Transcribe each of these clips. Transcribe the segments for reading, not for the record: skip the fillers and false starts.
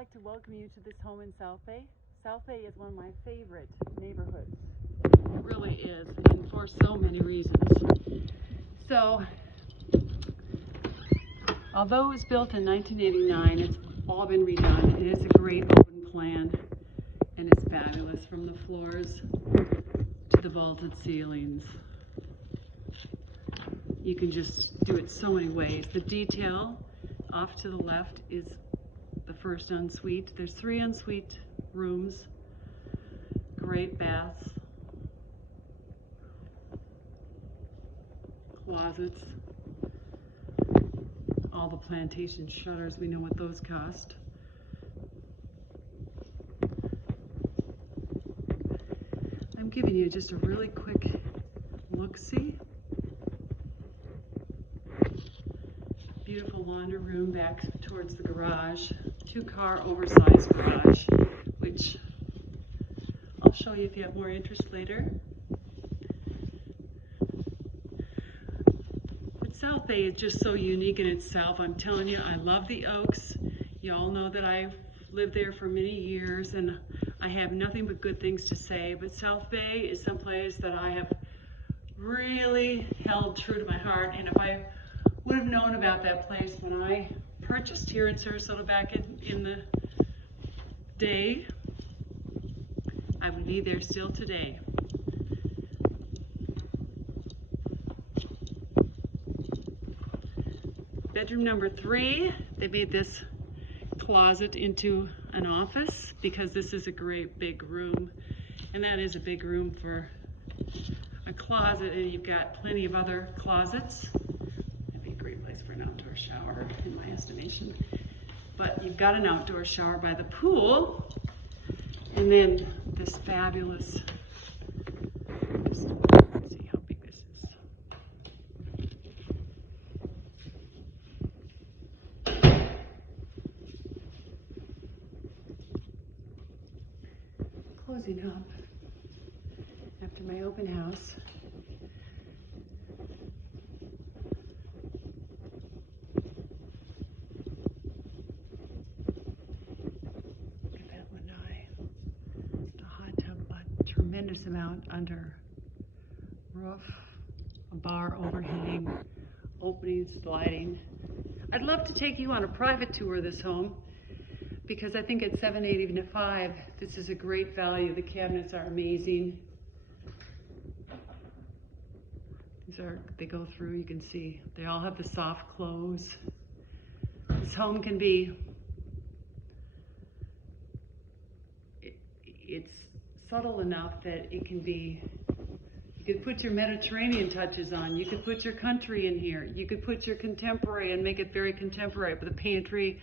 like to welcome you to this home in Southbay. Southbay is one of my favorite neighborhoods. It really is, and for so many reasons. So, although it was built in 1989, it's all been redone. It is a great open plan, and it's fabulous from the floors to the vaulted ceilings. You can just do it so many ways. The detail off to the left is the first ensuite. There's 3 ensuite rooms, great baths, closets, all the plantation shutters, we know what those cost. I'm giving you just a really quick look-see. Beautiful laundry room back towards the garage. 2-car oversized garage, which I'll show you if you have more interest later. But Southbay is just so unique in itself. I'm telling you, I love the Oaks. You all know that I've lived there for many years and I have nothing but good things to say. But Southbay is someplace that I have really held true to my heart. And if I would have known about that place when I purchased here in Sarasota back in the day, I would be there still today. Bedroom number 3, they made this closet into an office because this is a great big room, and that is a big room for a closet, and you've got plenty of other closets. That'd be a great place for an outdoor shower in my estimation. But you've got an outdoor shower by the pool, and then this fabulous, let's see how big this is. Closing up after my open house. Tremendous amount under roof, a bar overhang, opening, sliding. I'd love to take you on a private tour of this home because I think at $785, this is a great value. The cabinets are amazing. They go through, you can see, they all have the soft close. This home can be, it's subtle enough that it can be, you could put your Mediterranean touches on, you could put your country in here, you could put your contemporary and make it very contemporary. But the pantry,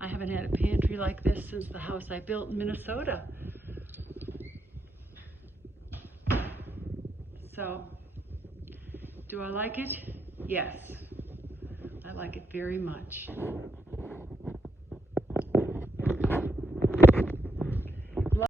I haven't had a pantry like this since the house I built in Minnesota. So, do I like it? Yes, I like it very much.